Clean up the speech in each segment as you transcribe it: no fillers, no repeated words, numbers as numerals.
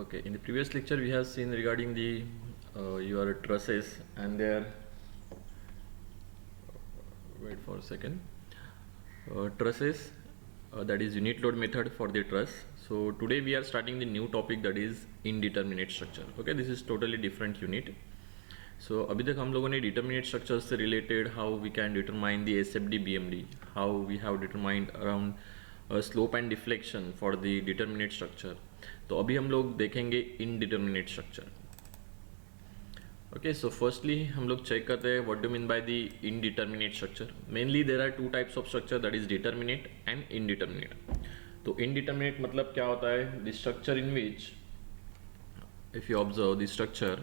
Okay, in the previous lecture we have seen regarding the your trusses and their wait for a second trusses, that is unit load method for the truss. So today we are starting the new topic, that is indeterminate structure. Okay, this is totally different unit. So अभी तक हम लोगों ने determinate structures से related how we can determine the SFD BMD, how we have determined around slope and deflection for the determinate structure. तो अभी हम लोग देखेंगे indeterminate structure. Okay, so firstly हम लोग चेक करते हैं what do you mean by the indeterminate structure. Mainly there are two types of structure, that is determinate and indeterminate. तो indeterminate मतलब क्या होता है? The structure in which, if you observe the structure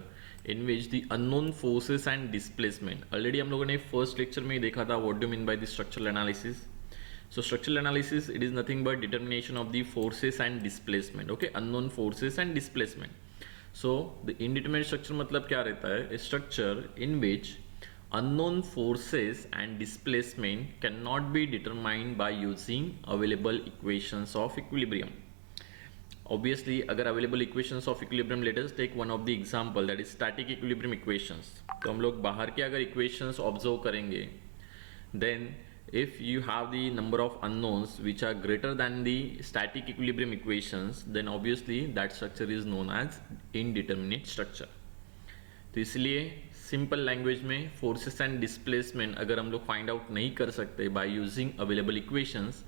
in which the unknown forces and displacement, already हम लोगों ने first lecture में ही देखा था what do you mean by the structural analysis. So structural analysis, it is nothing but determination of the forces and displacement. Okay, unknown forces and displacement. So the indeterminate structure मतलब क्या रहता है? A structure in which unknown forces and displacement cannot be determined by using available equations of equilibrium. Obviously अगर available equations of equilibrium, let us take one of the example, that is static equilibrium equations. तो हम लोग बाहर के अगर equations observe करेंगे, then if you have the number of unknowns which are greater than the static equilibrium equations, then obviously that structure is known as indeterminate structure. तो इसलिए simple language में फोर्सेस एंड डिस्प्लेसमेंट अगर हम लोग find out नहीं कर सकते by using available equations,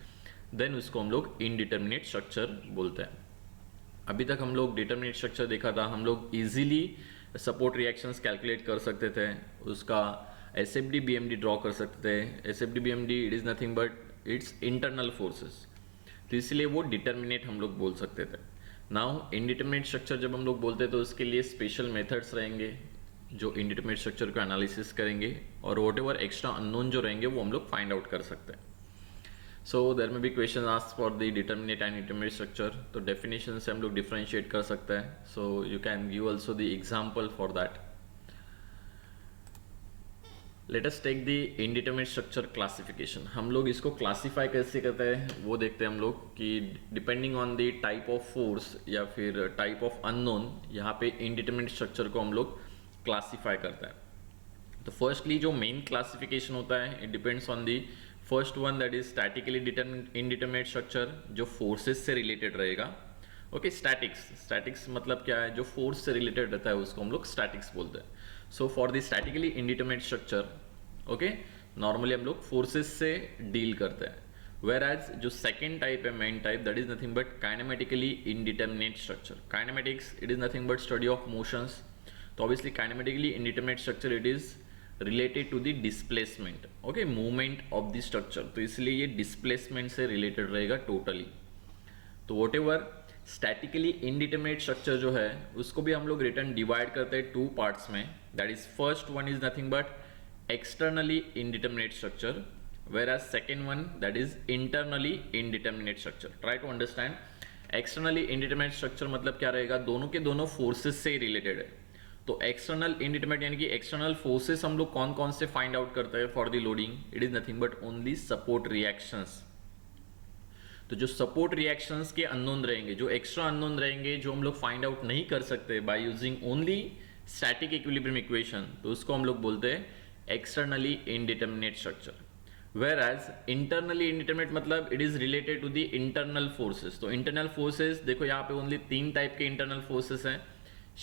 then उसको हम लोग इनडिटर्मिनेट स्ट्रक्चर बोलते हैं. अभी तक हम लोग डिटर्मिनेट स्ट्रक्चर देखा था, हम लोग इजीली सपोर्ट रिएक्शंस कैलकुलेट कर सकते थे, उसका SFD BMD ड्रॉ कर सकते थे. SFD BMD it is nothing but it's internal forces, तो इसलिए वो डिटर्मिनेट हम लोग बोल सकते थे. नाउ इनडिटर्मिनेट स्ट्रक्चर जब हम लोग बोलते हैं तो उसके लिए स्पेशल मेथड्स रहेंगे जो इनडिटर्मिनेट स्ट्रक्चर को एनालिसिस करेंगे, और वॉट एवर एक्स्ट्रा अननोन जो रहेंगे वो हम लोग फाइंड आउट कर सकते हैं. सो देयर में be question asked for the determinate and intermediate structure, तो डेफिनेशन से हम लोग डिफरेंशिएट कर सकते हैं. So you can give also the example for that. Let us take the indeterminate structure classification. हम लोग इसको क्लासीफाई कैसे करते हैं वो देखते हैं हम लोग कि depending on the type of force या फिर टाइप ऑफ अननोन, यहाँ पे इनडिटर्मिनेट स्ट्रक्चर को हम लोग क्लासीफाई करता है. तो फर्स्टली जो मेन क्लासिफिकेशन होता है, it depends on the first one, that is statically indeterminate structure, जो फोर्सेस से रिलेटेड रहेगा. ओके, स्टैटिक्स मतलब क्या है? जो फोर्स से रिलेटेड रहता है उसको हम लोग स्टैटिक्स बोलते हैं. So for the statically indeterminate structure, okay, normally हम लोग फोर्सेस से डील करते हैं. वेयर एज जो सेकेंड टाइप है, main type, that is nothing but kinematically indeterminate structure. Kinematics, it is nothing but study of motions. तो obviously kinematically indeterminate structure it is related to the displacement, okay, movement of the structure. तो इसलिए ये displacement से related रहेगा totally. तो whatever statically indeterminate structure जो है उसको भी हम लोग रिटर्न डिवाइड करते हैं टू पार्ट्स में. That is first one is nothing but externally indeterminate structure, whereas second one that is internally indeterminate structure. Try to understand. Externally indeterminate structure मतलब क्या रहेगा? दोनों के दोनों फोर्सेस से रिलेटेड है. तो एक्सटर्नल इनडिटर्मिनेट यानी कि एक्सटर्नल फोर्सेस हम लोग कौन कौन से फाइंड आउट करते हैं for the loading? It is nothing but only support reactions. तो जो सपोर्ट रिएक्शंस के अननोन रहेंगे, जो एक्स्ट्रा अननोन रहेंगे, जो हम लोग फाइंड आउट नहीं कर सकते by using only static equilibrium equation, तो उसको हम लोग बोलते हैं externally indeterminate structure. Whereas internally indeterminate मतलब it is related to the internal forces. तो इंटरनल फोर्सेस देखो यहाँ पे ओनली तीन टाइप के इंटरनल फोर्सेस हैं: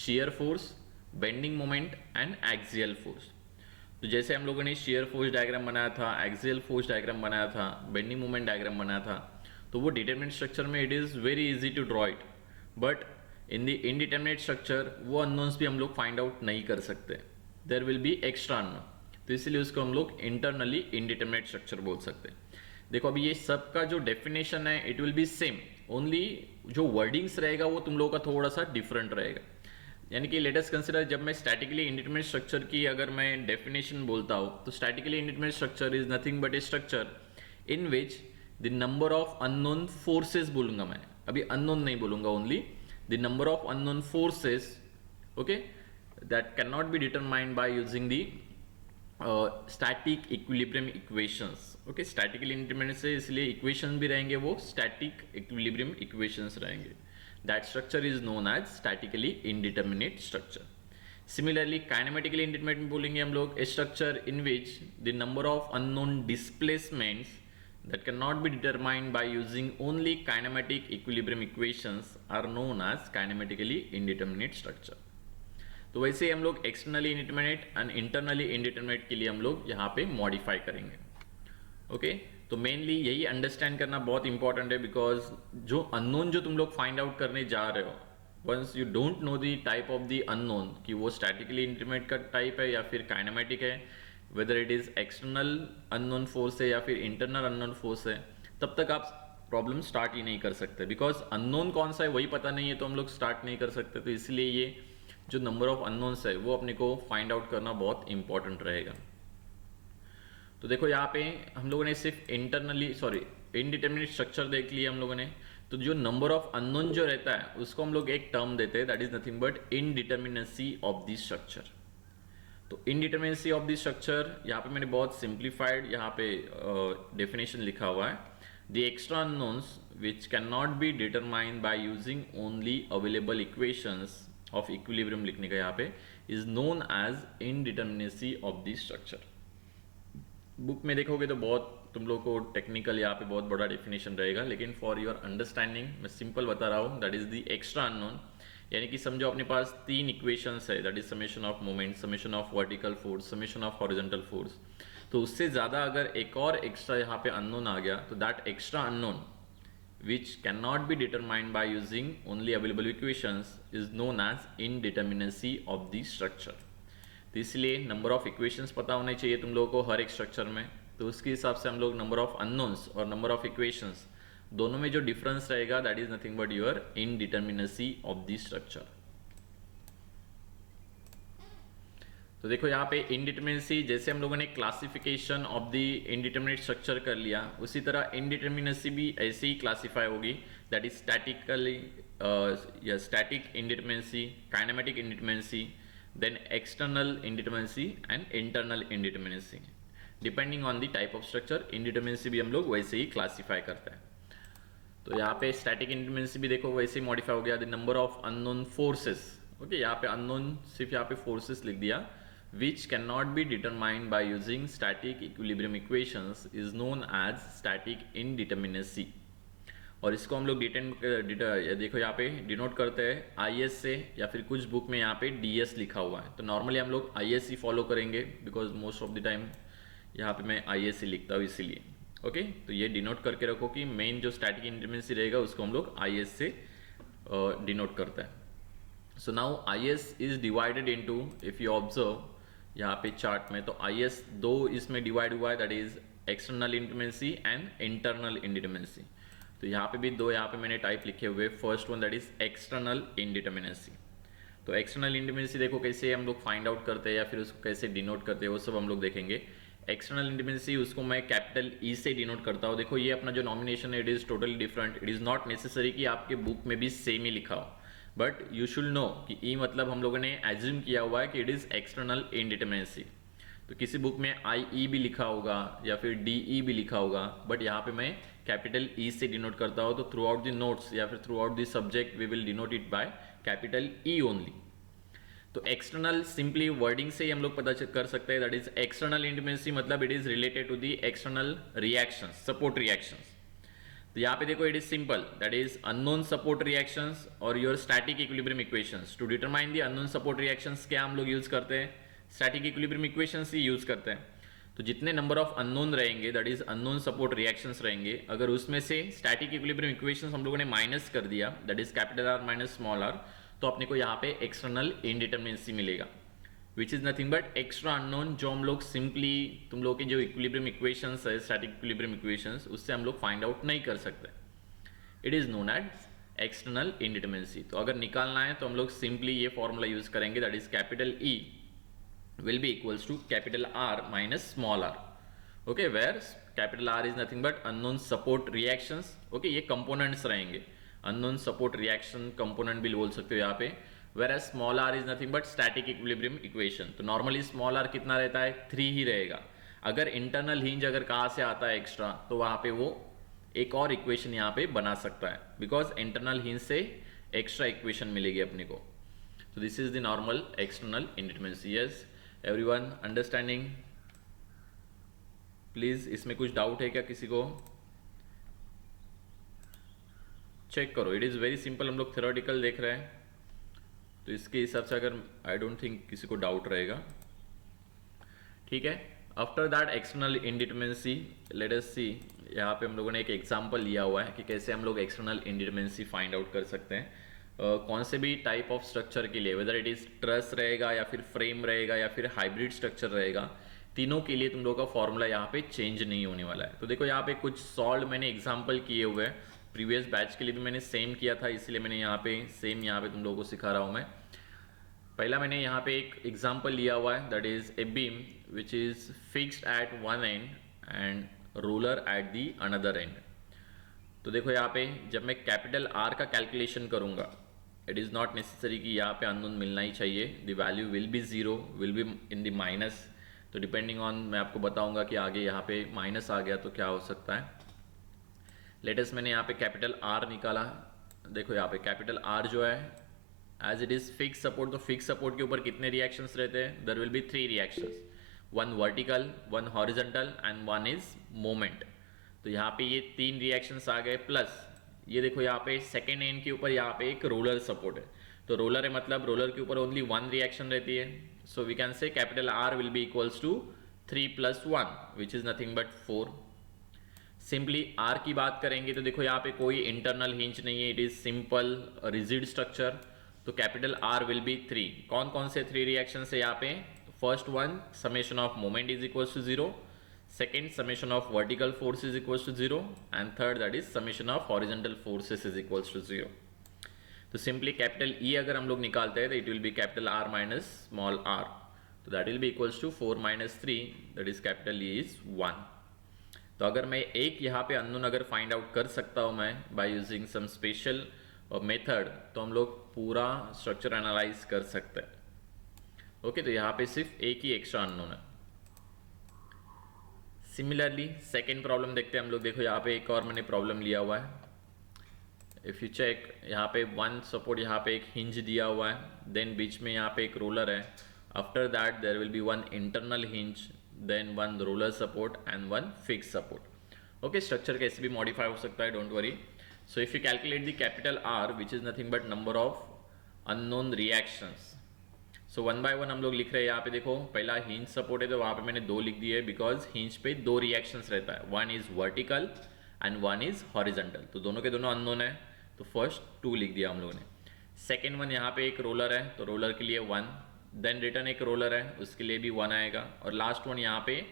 shear force, bending moment and axial force. तो जैसे हम लोगों ने शियर फोर्स डायग्राम बनाया था, एक्सियल फोर्स डायग्राम बनाया था, बेंडिंग मोमेंट डायग्राम बनाया था, तो वो डिटर्मिनेट स्ट्रक्चर में it is very easy to draw it. But in the indeterminate structure वो अननोन्स भी हम लोग फाइंड आउट नहीं कर सकते. There will be extra unknown, तो इसलिए उसको हम लोग इंटरनली इनडिटर्मिनेट स्ट्रक्चर बोल सकते हैं. देखो अभी ये सब का जो डेफिनेशन है it will B same, only जो वर्डिंग्स रहेगा वो तुम लोगों का थोड़ा सा डिफरेंट रहेगा. यानी कि लेट अस कंसीडर, जब मैं स्टैटिकली इंडिटर्मिनेट स्ट्रक्चर की अगर मैं डेफिनेशन बोलता हूँ तो statically indeterminate structure is nothing but a structure in which the number of unknown forces बोलूंगा मैं, अभी अननोन नहीं बोलूंगा, only the number of unknown forces, okay, that can not be determined by using the static equilibrium equations. Okay, statically indeterminate से इसलिए equation भी रहेंगे वो स्टैटिक इक्विलिब्रियम इक्वेशंस रहेंगे. That structure is known as statically indeterminate structure. Similarly kinematically indeterminate में बोलेंगे हम लोग a structure in which the number of unknown displacements that cannot be determined by using only kinematic equilibrium equations are known as kinematically indeterminate structure। तो वैसे ही हम लोग externally indeterminate and internally indeterminate के लिए हम लोग यहाँ पे मॉडिफाई करेंगे। ओके तो मेनली यही अंडरस्टैंड करना बहुत इंपॉर्टेंट है, बिकॉज जो अननोन जो तुम लोग फाइंड आउट करने जा रहे हो, once you don't know the type of the unknown कि वो स्टैटिकली इंडिटरमिनेट का टाइप है या फिर काइनेमेटिक है, whether it is external unknown force है या फिर इंटरनल अननोन फोर्स है, तब तक आप प्रॉब्लम स्टार्ट ही नहीं कर सकते। बिकॉज अननोन कौन सा है वही पता नहीं है तो हम लोग स्टार्ट नहीं कर सकते। तो इसलिए ये जो नंबर ऑफ अननोन्स है वो अपने को फाइंड आउट करना बहुत इंपॉर्टेंट रहेगा। तो देखो यहाँ पे हम लोगों ने सिर्फ इनडिटरमिनेट स्ट्रक्चर देख लिया हम लोगों ने। तो जो नंबर ऑफ अननोन जो रहता है उसको हम लोग एक टर्म देते हैं, that is nothing but इनडिटरमिनेसी of the structure. तो इनडिटरमिनेसी ऑफ द स्ट्रक्चर यहाँ पे मैंने बहुत सिंप्लीफाइड यहाँ पे डेफिनेशन लिखा हुआ है, the extra unknowns which can not be determined by using only available equations of equilibrium लिखने का यहाँ पे is known as indeterminacy of the structure. Book में देखोगे तो बहुत तुम लोग को टेक्निकल यहाँ पे बहुत बड़ा डेफिनेशन रहेगा, लेकिन फॉर योर अंडरस्टैंडिंग मैं सिंपल बता रहा हूँ, that is the extra unknown. यानी कि समझो अपने पास तीन इक्वेशंस है, that is summation of moment, summation of vertical force, summation of horizontal force. तो उससे ज़्यादा अगर एक और एक्स्ट्रा यहाँ पे अननोन आ गया तो that extra unknown which cannot be determined by using only available equations is known as indeterminacy of the structure। तो इसलिए नंबर ऑफ इक्वेशंस पता होने चाहिए तुम लोगों को हर एक स्ट्रक्चर में। तो उसके हिसाब से हम लोग नंबर ऑफ अननोन्स और नंबर ऑफ इक्वेशंस दोनों में जो डिफरेंस रहेगा that is nothing but your indeterminacy of the structure. तो देखो यहाँ पे इनडिटरमिनेसी, जैसे हम लोगों ने classification of the indeterminate structure कर लिया, उसी तरह इनडिटरमिनेसी भी ऐसे ही क्लासिफाई होगी, दैट इज स्टैटिकली या static indeterminacy, kinematic indeterminacy, then external indeterminacy and internal indeterminacy. Depending on the type of structure indeterminacy भी हम लोग वैसे ही क्लासीफाई करते हैं। तो यहाँ पे स्टैटिक इंडिटरमिनेसी भी देखो वैसे ही मॉडिफाई हो गया, the number of unknown forces. Okay यहाँ पे अननोन सिर्फ यहाँ पे फोर्सेस लिख दिया, which cannot be determined by using static equilibrium equations is known as static indeterminacy। और इसको हम लोग देखो यहाँ पे डिनोट करते हैं IS से, या फिर कुछ बुक में यहाँ पे DS लिखा हुआ है। तो नॉर्मली हम लोग IS ही फॉलो करेंगे, because most of the time यहाँ पे मैं IS ही लिखता हूँ इसीलिए। ओके तो ये डिनोट करके रखो कि मेन जो स्टैटिक इंडिटरमिनेसी रहेगा उसको हम लोग IS से डिनोट करते हैं। So now IS is divided into, if you observe यहाँ पे चार्ट में, तो IS दो इसमें डिवाइड हुआ है, that is external indeterminacy and internal indeterminacy. तो यहाँ पे भी दो यहाँ पे मैंने टाइप लिखे हुए, first one that is external indeterminacy. तो एक्सटर्नल इंडिटरमिनेसी देखो कैसे हम लोग फाइंड आउट करते हैं या फिर उसको कैसे डिनोट करते हैं वो सब हम लोग देखेंगे। एक्सटर्नल इंडिटरमिनेसी उसको मैं कैपिटल E से डिनोट करता हूँ। देखो ये अपना जो नॉमिनेशन है it is totally different, it is not necessary कि आपके बुक में भी सेम ही लिखा हो, बट यू शुड नो कि E मतलब हम लोगों ने एज्यूम किया हुआ है कि इट इज एक्सटर्नल इंडिटरमिनेसी। तो किसी बुक में IE भी लिखा होगा या फिर DE भी लिखा होगा, बट यहाँ पे मैं कैपिटल E से डिनोट करता हूँ। तो थ्रू आउट द नोट्स या फिर throughout the subject we will denote it by capital E only. तो एक्सटर्नल सिंपली वर्डिंग से ही हम लोग पता कर सकते हैं, दैट इज एक्सटर्नल इंडिटरमिनेसी मतलब it is related to the external reactions, support reactions. तो यहाँ पे देखो it is simple, that is unknown support reactions और your static equilibrium equations. To determine the unknown support reactions क्या हम लोग use करते हैं, स्टैटिक इक्विलिब्रियम इक्वेशंस ही यूज करते हैं। तो जितने नंबर ऑफ अननोन रहेंगे that is unknown support reactions रहेंगे, अगर उसमें से स्टैटिक इक्विलिब्रियम इक्वेशंस हम लोगों ने माइनस कर दिया, that is capital R minus small r, तो अपने को यहाँ पे एक्सटर्नल इंडिटरमिनेसी मिलेगा, which is nothing but extra unknown, जो हम लोग सिंपली तुम लोग के जो इक्विलिब्रियम इक्वेशंस है, स्टैटिक इक्विलिब्रियम इक्वेशंस, उससे हम लोग फाइंड आउट नहीं कर सकते। It is known as external indeterminacy. तो अगर निकालना है तो हम लोग सिंपली ये फॉर्मूला यूज करेंगे, that is capital E will be equals to capital R minus small r, okay, where capital R is nothing but unknown support reactions, okay, ये components रहेंगे, unknown support reaction component भी बोल सकते हो यहाँ पे, whereas small r is nothing but static equilibrium equation। तो normally small r कितना रहता है, 3 ही रहेगा। अगर internal hinge अगर कहाँ से आता है एक्स्ट्रा, तो वहाँ पे वो एक और इक्वेशन यहाँ पे बना सकता है, बिकॉज इंटरनल हिंज से एक्स्ट्रा इक्वेशन मिलेगी अपने को। तो this is the normal external indeterminacy. Yes everyone understanding? Please इसमें कुछ डाउट है क्या किसी को? चेक करो, इट इज़ वेरी सिंपल। हम लोग थ्योरेटिकल देख रहे हैं तो इसके हिसाब से अगर आई डोंट थिंक किसी को डाउट रहेगा। ठीक है, after that external indeterminacy let us see. यहाँ पे हम लोगों ने एक एग्जांपल लिया हुआ है कि कैसे हम लोग एक्सटर्नल इंडिटरमिनेसी फाइंड आउट कर सकते हैं। कौन से भी टाइप ऑफ स्ट्रक्चर के लिए, वेदर इट इज ट्रस रहेगा या फिर फ्रेम रहेगा या फिर हाइब्रिड स्ट्रक्चर रहेगा, तीनों के लिए तुम लोगों का फॉर्मूला यहाँ पे चेंज नहीं होने वाला है। तो देखो यहाँ पे कुछ सॉल्व मैंने एग्जाम्पल किए हुए हैं, प्रीवियस बैच के लिए भी मैंने सेम किया था, इसलिए मैंने यहाँ पे सेम यहाँ पे तुम लोगों को सिखा रहा हूँ मैं। पहला मैंने यहाँ पे एक एग्जाम्पल लिया हुआ है, that is a beam which is fixed at one and and roller at the another and. तो देखो यहाँ पे जब मैं कैपिटल आर का कैलकुलेशन करूँगा, इट इज़ नॉट नेसेसरी कि यहाँ पे अननोन मिलना ही चाहिए, the value will be zero, will be in the minus. तो डिपेंडिंग ऑन, मैं आपको बताऊंगा कि आगे यहाँ पे माइनस आ गया तो क्या हो सकता है। लेटेस्ट मैंने यहाँ पे कैपिटल आर निकाला। देखो यहाँ पे कैपिटल आर जो है as it is fix support, तो फिक्स सपोर्ट के ऊपर कितने रिएक्शंस रहते हैं? There will be 3 reactions, one vertical, one horizontal and one is moment. तो यहाँ पे ये 3 रिएक्शंस आ गए, प्लस ये देखो यहाँ पे सेकेंड एंड के ऊपर यहाँ पे एक रोलर सपोर्ट है। तो रोलर है मतलब रोलर के ऊपर ओनली 1 रिएक्शन रहती है। So we can say capital R will be equals to 3 + 1 which is nothing but 4। Simply R की बात करेंगे तो देखो यहाँ पे कोई इंटरनल हिंज नहीं है, it is simple rigid structure. तो कैपिटल आर विल बी 3। कौन कौन से 3 रिएक्शन है यहाँ पे? First one, summation of moment is equals to 0, second summation of vertical force is equals to 0, and third that is summation of horizontal forces is equals to 0. तो simply capital E अगर हम लोग निकालते हैं तो it will be capital R minus small are, तो that will be equals to 4 - 3, that is capital E is 1। तो अगर मैं एक यहाँ पे अननोन अगर फाइंड आउट कर सकता हूँ मैं by using some special method, तो हम लोग पूरा स्ट्रक्चर एनालाइज कर सकते हैं। ओके, तो यहाँ पे सिर्फ एक ही एक्स्ट्रा अननोन है। सिमिलरली सेकेंड प्रॉब्लम देखते हैं हम लोग। देखो यहाँ पे एक और मैंने प्रॉब्लम लिया हुआ है। इफ़ यू चेक, यहाँ पे वन सपोर्ट, यहाँ पे एक हिंज दिया हुआ है, देन बीच में यहाँ पे एक रोलर है। After that there will be one internal hinge, then one roller support and one fix support. Okay, structure कैसे भी मॉडिफाई हो सकता है, don't worry. So if you calculate the capital R which is nothing but number of unknown reactions. So one by one हम लोग लिख रहे हैं। यहाँ पे देखो पहला हिंज सपोर्ट है तो वहाँ पे मैंने 2 लिख दिए, बिकॉज हिंज पे 2 रिएक्शंस रहता है, one is vertical and one is horizontal. तो दोनों के दोनों अननोन है, तो फर्स्ट 2 लिख दिया हम लोगों ने। सेकेंड वन, यहाँ पे एक रोलर है तो रोलर के लिए 1, देन रिटर्न एक रोलर है उसके लिए भी 1 आएगा, और लास्ट वन यहाँ पे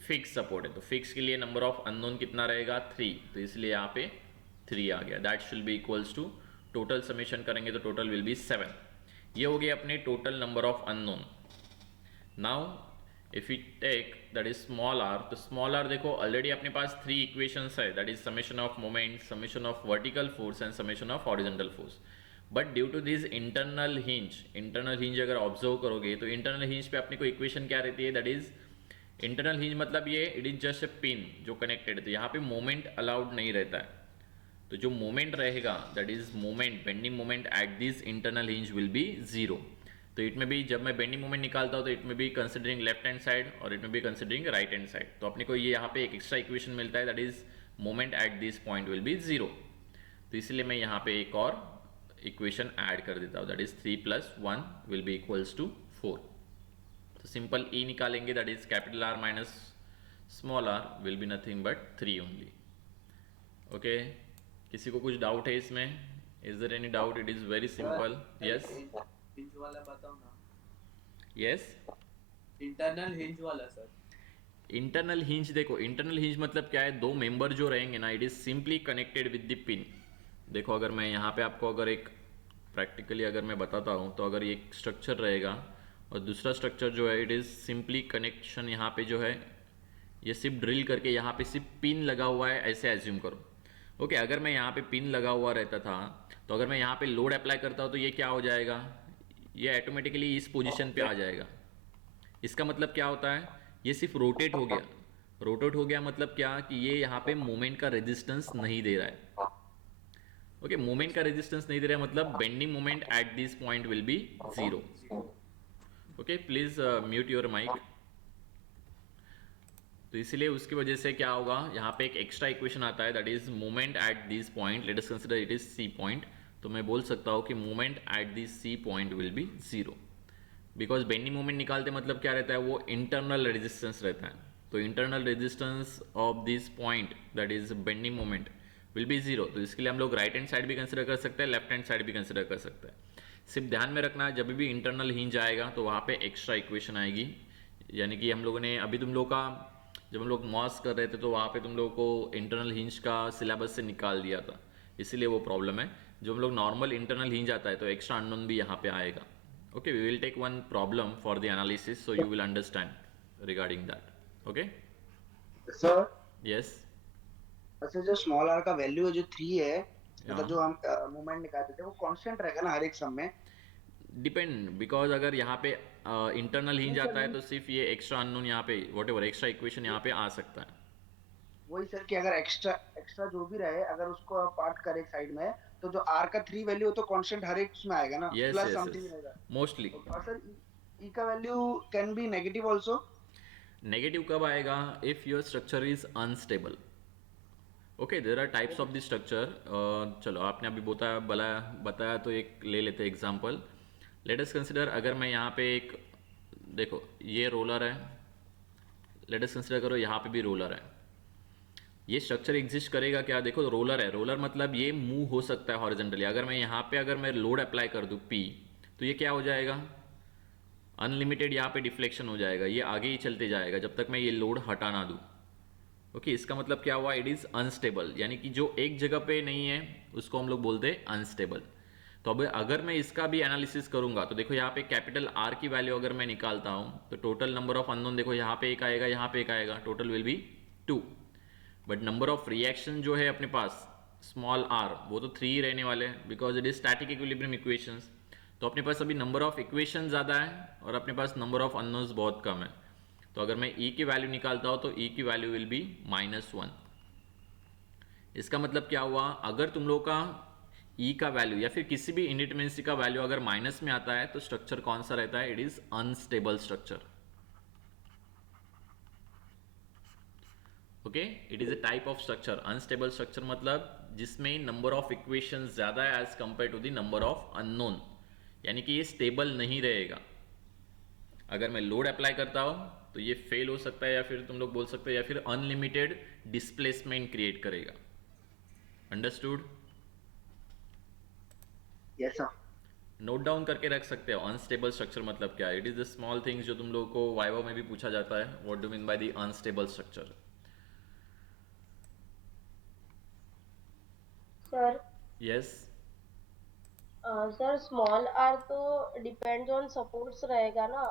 फिक्स सपोर्ट है तो फिक्स के लिए नंबर ऑफ अननोन कितना रहेगा? 3, तो इसलिए यहाँ पे 3 आ गया। That should be equals to, total summation करेंगे तो टोटल विल बी 7। ये हो गए अपने total number of unknown. Now if you take that is small are, तो स्मॉल आर देखो ऑलरेडी अपने पास 3 इक्वेशंस है, that is summation of moment, summation of vertical force and summation of horizontal force. But due to this internal hinge अगर observe करोगे तो internal hinge पे अपने को इक्वेशन क्या रहती है? दैट इज इंटरनल हिंज मतलब ये it is just a pin जो कनेक्टेड है, तो यहाँ पे मोमेंट अलाउड नहीं रहता है। तो जो मोमेंट रहेगा that is moment, bending moment at this internal hinge will be 0। तो इट में भी जब मैं बेंडिंग मोमेंट निकालता हूँ तो इट में भी कंसिडरिंग लेफ्ट हैंड साइड और इट में भी कंसिडरिंग राइट हैंड साइड। तो अपने को ये यहाँ पे एक एक्स्ट्रा इक्वेशन मिलता है, that is moment at this point will B 0। तो इसलिए मैं यहाँ पे एक और इक्वेशन ऐड कर देता हूँ, that is 3 + 1 will be equals to 4। तो सिंपल ई निकालेंगे, that is capital R minus small R will be nothing but 3 only. Okay, किसी को कुछ डाउट है इसमें? Is there any doubt? It is very simple. Yes, hinge वाला बताओ ना। यस, इंटरनल हिंज वाला सर। इंटरनल हिंज देखो, इंटरनल हिंज मतलब क्या है? 2 मेंबर जो रहेंगे ना, it is simply connected with the pin. देखो अगर मैं यहाँ पे आपको अगर एक प्रैक्टिकली अगर मैं बताता हूँ, तो अगर एक स्ट्रक्चर रहेगा और दूसरा स्ट्रक्चर जो है इट इज सिंपली कनेक्शन, यहाँ पे जो है ये सिर्फ ड्रिल करके यहाँ पे सिर्फ पिन लगा हुआ है, ऐसे एज्यूम करो। ओके, अगर मैं यहाँ पे पिन लगा हुआ रहता था तो अगर मैं यहाँ पे लोड अप्लाई करता हूँ तो ये क्या हो जाएगा? ये ऑटोमेटिकली इस पोजीशन पे आ जाएगा। इसका मतलब क्या होता है? ये सिर्फ रोटेट हो गया। रोटेट हो गया मतलब क्या कि ये यहाँ पे मोमेंट का रेजिस्टेंस नहीं दे रहा है। ओके, मोमेंट का रेजिस्टेंस नहीं दे रहा है, मतलब bending moment at this point will be zero. Okay, please mute your mic. तो इसीलिए उसकी वजह से क्या होगा, यहाँ पे एक एक्स्ट्रा इक्वेशन आता है, that is moment at this point, let us consider it is C point. तो मैं बोल सकता हूँ कि moment at this C point will be zero, because bending moment निकालते मतलब क्या रहता है, वो इंटरनल रेजिस्टेंस रहता है। तो internal resistance of this point that is bending moment will be zero. तो इसके लिए हम लोग राइट हैंड साइड भी कंसिडर कर सकते हैं, लेफ्ट हैंड साइड भी कंसिडर कर सकते हैं। सिर्फ ध्यान में रखना, जब भी इंटरनल हिंज आएगा तो वहाँ पे एक्स्ट्रा इक्वेशन आएगी। यानी कि हम लोगों ने अभी तुम लोग का, जब हम लोग मॉस कर रहे थे तो वहाँ पे तुम लोगों को इंटरनल हिंज का सिलेबस से निकाल दिया था, इसीलिए वो प्रॉब्लम है। जो हम लोग नॉर्मल इंटरनल हिंज आता है तो एक्स्ट्रा अननोन भी यहाँ पे आएगा। Okay, we will take one problem for the analysis so you will understand regarding that. Okay? Sir Yes? अच्छा, जो स्मॉल आर का वैल्यू है जो 3 है, मतलब Yeah. जो हम मूवमेंट निकालते थे वो कांस्टेंट रहेगा ना हर एक सम में? डिपेंड, बिकॉज अगर यहाँ पे इंटरनल हिंज नहीं सर, आता है तो सिर्फ ये एक्स्ट्रा अननोन यहाँ पे वॉट एवर एक्स्ट्रा इक्वेशन यहाँ पे आ सकता है। वही सर कि अगर एक्स्ट्रा एक्स्ट्रा जो भी रहे, अगर उसको आप पार्ट करें एक साइड में, तो जो आर का 3 वैल्यू है तो कांस्टेंट हर एक उसमें आएगा ना, yes plus yes yes, something रहेगा। मोस्टली। और सर ई का value can be negative also? Negative कब आएगा, if your structure is unstable. Okay, there are types of the structure. चलो आपने अभी बताया तो एक ले लेते एग्जाम्पल। लेट अस कंसिडर, अगर मैं यहाँ पे एक, देखो ये रोलर है, लेट अस कंसिडर करो यहाँ पे भी रोलर है। ये स्ट्रक्चर एग्जिस्ट करेगा क्या, देखो रोलर है, रोलर मतलब ये मूव हो सकता है हॉरिजॉन्टली। अगर मैं यहाँ पे अगर मैं लोड अप्लाई कर दूँ पी, तो ये क्या हो जाएगा, अनलिमिटेड यहाँ पे डिफ्लेक्शन हो जाएगा, ये आगे ही चलते जाएगा जब तक मैं ये लोड हटा ना दूँ। ओके, इसका मतलब क्या हुआ, इट इज़ अनस्टेबल, यानी कि जो एक जगह पे नहीं है उसको हम लोग बोलते हैं अनस्टेबल। तो अब अगर मैं इसका भी एनालिसिस करूंगा तो देखो यहाँ पे कैपिटल आर की वैल्यू अगर मैं निकालता हूँ तो टोटल नंबर ऑफ अननोन, देखो यहाँ पे एक आएगा, यहाँ पे एक आएगा, total will be 2। But number of reaction जो है अपने पास स्मॉल आर, वो तो 3 ही रहने वाले हैं, because it is static equilibrium equations. तो अपने पास अभी नंबर ऑफ इक्वेशन ज़्यादा है और अपने पास नंबर ऑफ अननोन्स बहुत कम है। तो अगर मैं ई की वैल्यू निकालता हूँ तो ई की वैल्यू विल बी -1। इसका मतलब क्या हुआ, अगर तुम लोग का ई का वैल्यू या फिर किसी भी इंडिटरमिनेंसी का वैल्यू अगर माइनस में आता है तो स्ट्रक्चर कौन सा रहता है, it is unstable structure. Okay, it is a type of structure. Unstable structure मतलब जिसमें नंबर ऑफ इक्वेशन ज्यादा है as compare to the number of unknown, यानी कि ये स्टेबल नहीं रहेगा। अगर मैं लोड अप्लाई करता हूं तो ये फेल हो सकता है, या फिर तुम लोग बोल सकते हो या फिर अनलिमिटेड डिस्प्लेसमेंट क्रिएट करेगा। Understood? Yes sir. Note down करके रख सकते हो अनस्टेबल स्ट्रक्चर मतलब क्या है। It is the small things जो तुम लोगों को वाइवा में भी पूछा जाता है, what do mean by the unstable structure. Sir yes. Sir small are तो डिपेंड्स ऑन सपोर्ट्स रहेगा ना,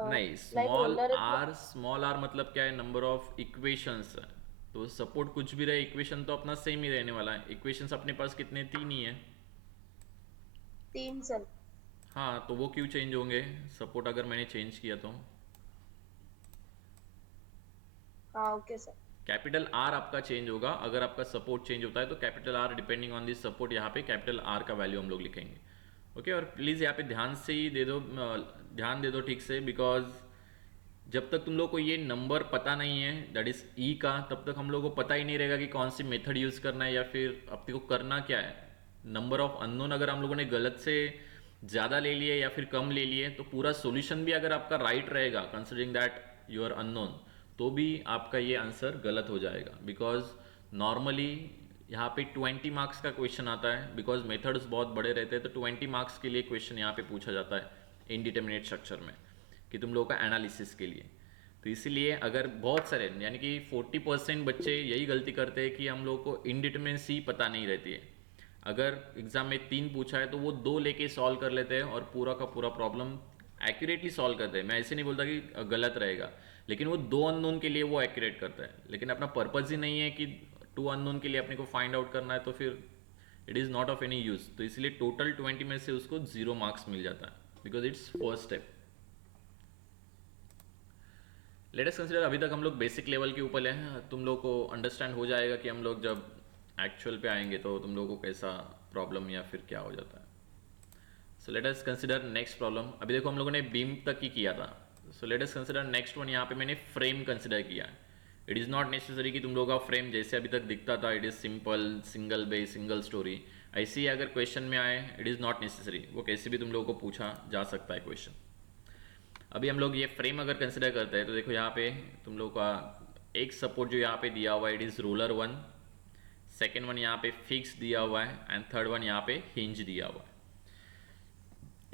नहीं, लाइक रोलर है तो। स्मॉल आर मतलब क्या है, नंबर ऑफ इक्वेशंस है। तो सपोर्ट कुछ भी रहे, इक्वेशन तो अपना सेम ही रहने वाला है। इक्वेशंस अपने पास कितने, 3 ही है। 3 सर। हाँ, तो वो क्यों चेंज होंगे, सपोर्ट अगर मैंने चेंज किया तो। हाँ ओके सर। कैपिटल आर आपका चेंज होगा अगर आपका सपोर्ट चेंज होता है, तो capital are depending on this support, यहाँ पे कैपिटल आर का वैल्यू हम लोग लिखेंगे। ओके, और प्लीज़ यहाँ पे ध्यान से ही दे दो, ध्यान दे दो ठीक से, बिकॉज जब तक तुम लोग को ये नंबर पता नहीं है दैट इज ई का, तब तक हम लोग को पता ही नहीं रहेगा कि कौन सी मेथड यूज़ करना है या फिर अपने को करना क्या है। नंबर ऑफ अननोन अगर हम लोगों ने गलत से ज़्यादा ले लिए या फिर कम ले लिए, तो पूरा सॉल्यूशन भी अगर आपका राइट रहेगा considering that you are unknown, तो भी आपका ये आंसर गलत हो जाएगा। बिकॉज नॉर्मली यहाँ पे 20 मार्क्स का क्वेश्चन आता है, बिकॉज मेथड्स बहुत बड़े रहते हैं, तो 20 मार्क्स के लिए क्वेश्चन यहाँ पे पूछा जाता है इनडिटरमिनेट स्ट्रक्चर में, कि तुम लोगों का एनालिसिस के लिए। तो इसीलिए अगर बहुत सारे यानी कि 40% बच्चे यही गलती करते हैं कि हम लोग को इनडिटरमिनेंसी पता नहीं रहती है। अगर एग्जाम में 3 पूछा है तो वो 2 लेके सॉल्व कर लेते हैं और पूरा का पूरा प्रॉब्लम एक्यूरेटली सॉल्व करते हैं। मैं ऐसे नहीं बोलता कि गलत रहेगा, लेकिन वो 2 अननोन के लिए वो एक्यूरेट करता है, लेकिन अपना पर्पज ही नहीं है कि 2 अननोन के लिए अपने को फाइंड आउट करना है, तो फिर it is not of any use. तो इसलिए टोटल 20 में से उसको 0 मार्क्स मिल जाता है, because it's first step. Late us consider, अभी तक हम लोग बेसिक लेवल के ऊपर हैं, तुम लोग को अंडरस्टैंड हो जाएगा कि हम लोग जब एक्चुअल पे आएंगे तो तुम लोगों को कैसा प्रॉब्लम या फिर क्या हो जाता है। So let us consider next problem. अभी देखो हम लोगों ने बीम तक ही किया था। So let us consider next one. यहाँ पे मैंने फ्रेम कंसिडर किया है। इट इज़ नॉट नेसेसरी कि तुम लोगों का फ्रेम जैसे अभी तक दिखता था, it is simple single base single storey, ऐसे ही अगर क्वेश्चन में आए इट इज़ नॉट नेसेसरी, वो कैसे भी तुम लोगों को पूछा जा सकता है क्वेश्चन। अभी हम लोग ये फ्रेम अगर कंसिडर करते हैं तो देखो यहाँ पे तुम लोग का एक सपोर्ट जो यहाँ पे दिया हुआ है it is roller one, second one यहाँ पे फिक्स दिया हुआ है एंड थर्ड वन यहाँ पे हिंज दिया हुआ है।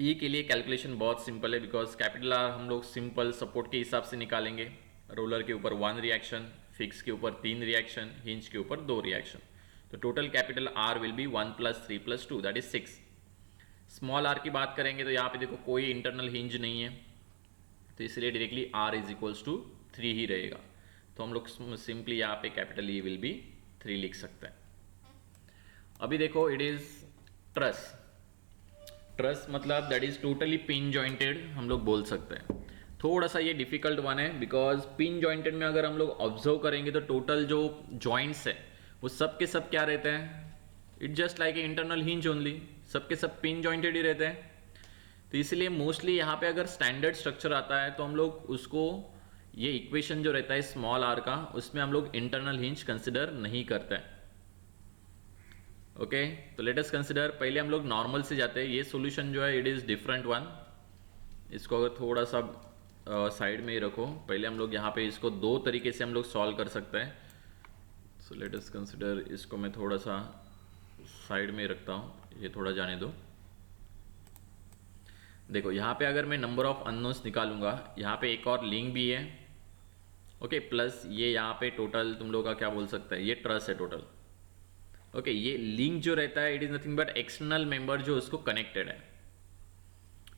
ये के लिए कैलकुलेशन बहुत सिंपल है बिकॉज कैपिटल आर हम लोग सिंपल सपोर्ट के हिसाब से निकालेंगे। रोलर के ऊपर 1 रिएक्शन, फिक्स के ऊपर 3 रिएक्शन, हिंज के ऊपर 2 रिएक्शन, तो total capital R will be 1 + 3 + 2 that is 6। Small R की बात करेंगे तो यहाँ पे देखो कोई इंटरनल हिंज नहीं है, तो इसलिए directly R is equals to 3 ही रहेगा। तो हम लोग सिंपली यहाँ पे कैपिटल ई विल बी 3 लिख सकते हैं। अभी देखो इट इज ट्रस। ट्रस मतलब that is totally pin jointed हम लोग बोल सकते हैं। थोड़ा सा ये डिफिकल्ट वन है बिकॉज पिन जॉइंटेड में अगर हम लोग ऑब्जर्व करेंगे तो टोटल जो जॉइंट्स है वो सब के सब क्या रहते हैं, it just like a internal hinge only, सब के सब पिन जॉइंटेड ही रहते हैं। तो इसलिए मोस्टली यहाँ पे अगर स्टैंडर्ड स्ट्रक्चर आता है तो हम लोग उसको ये इक्वेशन जो रहता है स्मॉल आर का उसमें हम लोग इंटरनल हिंज कंसिडर नहीं करते हैं। ओके तो लेट अस कंसिडर, पहले हम लोग नॉर्मल से जाते हैं। ये सॉल्यूशन जो है इट इज़ डिफरेंट वन, इसको अगर थोड़ा सा साइड में ही रखो। पहले हम लोग यहाँ पे इसको दो तरीके से हम लोग सॉल्व कर सकते हैं। सो लेट अस कंसिडर, इसको मैं थोड़ा सा साइड में रखता हूँ, ये थोड़ा जाने दो। देखो यहाँ पे अगर मैं नंबर ऑफ अननोन्स निकालूंगा, यहाँ पे एक और लिंक भी है ओके, प्लस ये यहाँ पे टोटल तुम लोग का क्या बोल सकते हैं, ये ट्रस है टोटल ओके। ये लिंक जो रहता है it is nothing but external member जो उसको कनेक्टेड है,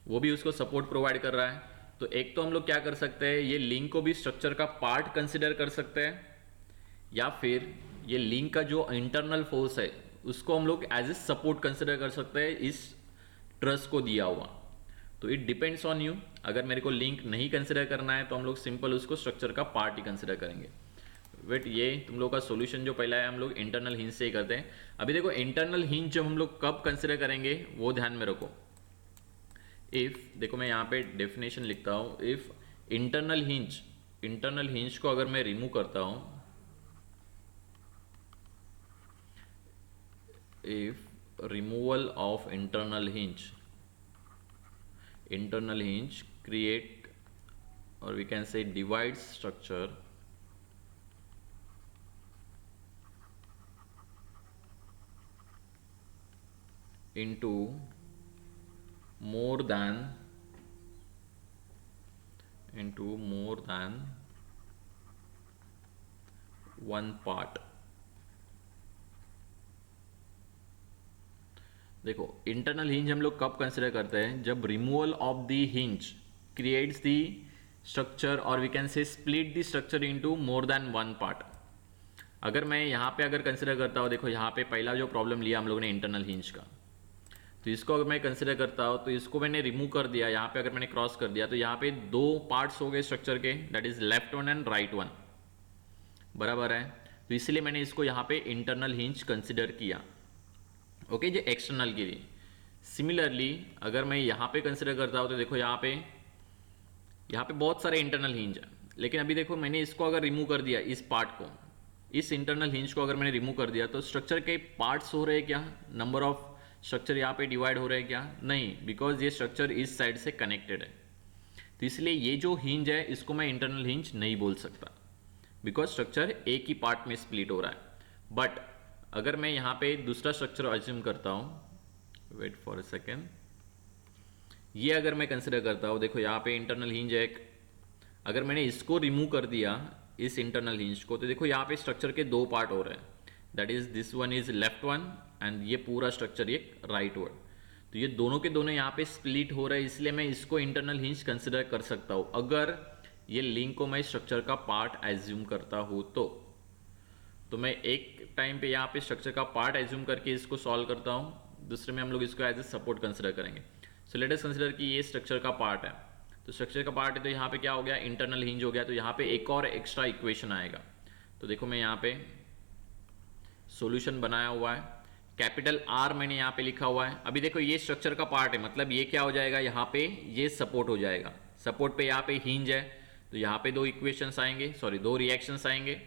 वो भी उसको सपोर्ट प्रोवाइड कर रहा है। तो एक तो हम लोग क्या कर सकते हैं, ये लिंक को भी स्ट्रक्चर का पार्ट कंसिडर कर सकते हैं, या फिर ये लिंक का जो इंटरनल फोर्स है उसको हम लोग एज ए सपोर्ट कंसिडर कर सकते हैं इस ट्रस को दिया हुआ। तो इट डिपेंड्स ऑन यू। अगर मेरे को लिंक नहीं कंसिडर करना है तो हम लोग सिंपल उसको स्ट्रक्चर का पार्ट ही कंसिडर करेंगे। वेट, ये तुम लोग का सॉल्यूशन जो पहला है हम लोग इंटरनल हिंज से ही करते हैं। अभी देखो इंटरनल हिंज जब हम लोग कब कंसिडर करेंगे वो ध्यान में रखो। इफ देखो मैं यहाँ पे डेफिनेशन लिखता हूँ, इफ इंटरनल हिंज को अगर मैं रिमूव करता हूँ, if removal of internal hinge create or we can say divides structure into more than one part। देखो इंटरनल हिंज हम लोग कब कंसिडर करते हैं, जब removal of the hinge creates the structure और we can say split the structure into more than one part. अगर मैं यहाँ पे अगर कंसिडर करता हूँ, देखो यहाँ पे पहला जो प्रॉब्लम लिया हम लोगों ने इंटरनल हिंज का, तो इसको अगर मैं कंसिडर करता हूँ तो इसको मैंने रिमूव कर दिया, यहाँ पे अगर मैंने क्रॉस कर दिया तो यहाँ पे दो पार्ट्स हो गए स्ट्रक्चर के, that is left one and right one, बराबर है। तो इसलिए मैंने इसको यहाँ पे इंटरनल हिंज कंसिडर किया ओके, जो एक्सटर्नल के लिए। सिमिलरली अगर मैं यहाँ पे कंसिडर करता हूँ तो देखो यहाँ पे बहुत सारे इंटरनल हिंज है, लेकिन अभी देखो मैंने इसको अगर रिमूव कर दिया, इस पार्ट को, इस इंटरनल हिंज को अगर मैंने रिमूव कर दिया तो स्ट्रक्चर के पार्ट्स हो रहे हैं क्या, नंबर ऑफ स्ट्रक्चर यहाँ पे डिवाइड हो रहे हैं क्या, नहीं, बिकॉज ये स्ट्रक्चर इस साइड से कनेक्टेड है। तो इसलिए ये जो हिंज है इसको मैं इंटरनल हिंज नहीं बोल सकता बिकॉज स्ट्रक्चर एक ही पार्ट में स्प्लिट हो रहा है। बट अगर मैं यहाँ पे दूसरा स्ट्रक्चर अज्यूम करता हूँ, वेट फॉर अ सेकेंड, ये अगर मैं कंसिडर करता हूँ, देखो यहाँ पे इंटरनल हिंज है एक, अगर मैंने इसको रिमूव कर दिया इस इंटरनल हिंज को, तो देखो यहाँ पे स्ट्रक्चर के दो पार्ट हो रहे हैं, that is this one is left one and ये पूरा स्ट्रक्चर एक राइट वन। तो ये दोनों के दोनों यहाँ पे स्प्लिट हो रहे हैं, इसलिए मैं इसको इंटरनल हिंज कंसिडर कर सकता हूँ अगर ये लिंक को मैं स्ट्रक्चर का पार्ट एज्यूम करता हूँ। तो मैं एक टाइम पे यहाँ पे स्ट्रक्चर का पार्ट एज्यूम करके इसको सॉल्व करता हूँ, दूसरे में हम लोग इसको एज ए सपोर्ट कंसिडर करेंगे। सो लेट अस कंसिडर कि ये स्ट्रक्चर का पार्ट है, तो स्ट्रक्चर का पार्ट है तो यहाँ पे क्या हो गया, इंटरनल हिंज हो गया, तो यहाँ पे एक और एक्स्ट्रा इक्वेशन आएगा। तो देखो मैं यहाँ पे सॉल्यूशन बनाया हुआ है, कैपिटल आर मैंने यहाँ पे लिखा हुआ है। अभी देखो ये स्ट्रक्चर का पार्ट है, मतलब ये क्या हो जाएगा, यहाँ पे ये सपोर्ट हो जाएगा, सपोर्ट पे यहाँ पे हिंज है, तो यहाँ पे दो इक्वेशंस आएंगे, सॉरी दो रिएक्शंस आएंगे,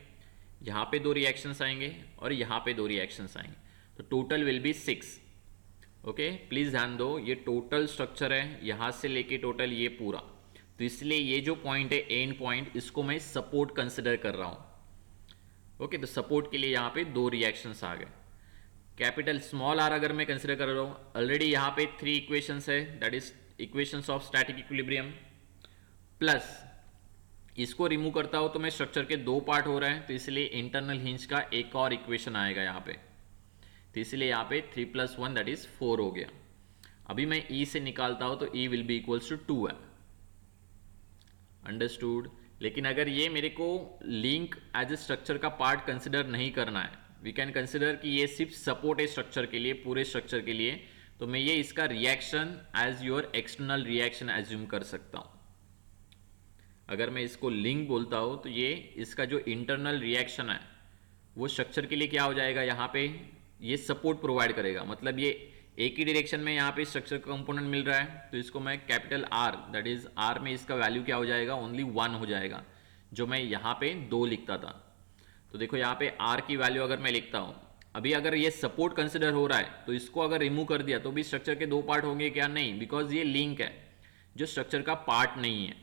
यहाँ पे दो रिएक्शंस आएंगे और यहाँ पे दो रिएक्शंस आएंगे, तो total will be 6। Okay, please ध्यान दो, ये टोटल स्ट्रक्चर है, यहाँ से लेके टोटल ये पूरा, तो इसलिए ये जो पॉइंट है एंड पॉइंट, इसको मैं सपोर्ट कंसिडर कर रहा हूँ। ओके, तो सपोर्ट के लिए यहाँ पे दो रिएक्शंस आ गए। कैपिटल स्मॉल आर अगर मैं कंसिडर कर रहा हूँ, ऑलरेडी यहाँ पे 3 इक्वेशंस है, that is equations of static equilibrium, plus इसको रिमूव करता हूँ तो मैं स्ट्रक्चर के 2 पार्ट हो रहे हैं, तो इसलिए इंटरनल हिंज का एक और इक्वेशन आएगा यहाँ पे, तो इसलिए यहाँ पे 3 + 1 दैट इज 4 हो गया। अभी मैं E से निकालता हूँ तो E will be equals to 2 है, अंडरस्टूड। लेकिन अगर ये मेरे को लिंक एज ए स्ट्रक्चर का पार्ट कंसिडर नहीं करना है, वी कैन कंसिडर कि ये सिर्फ सपोर्ट है स्ट्रक्चर के लिए, पूरे स्ट्रक्चर के लिए, तो मैं ये इसका reaction as your external reaction assume कर सकता हूँ। अगर मैं इसको लिंक बोलता हूँ तो ये इसका जो इंटरनल रिएक्शन है वो स्ट्रक्चर के लिए क्या हो जाएगा, यहाँ पे ये सपोर्ट प्रोवाइड करेगा, मतलब ये एक ही डायरेक्शन में यहाँ पे स्ट्रक्चर का कंपोनेंट मिल रहा है, तो इसको मैं capital R, that is R में इसका वैल्यू क्या हो जाएगा, ओनली 1 हो जाएगा, जो मैं यहाँ पे 2 लिखता था। तो देखो यहाँ पे आर की वैल्यू अगर मैं लिखता हूँ, अभी अगर ये सपोर्ट कंसिडर हो रहा है तो इसको अगर रिमूव कर दिया तो भी स्ट्रक्चर के 2 पार्ट होंगे क्या, नहीं, बिकॉज ये लिंक है जो स्ट्रक्चर का पार्ट नहीं है,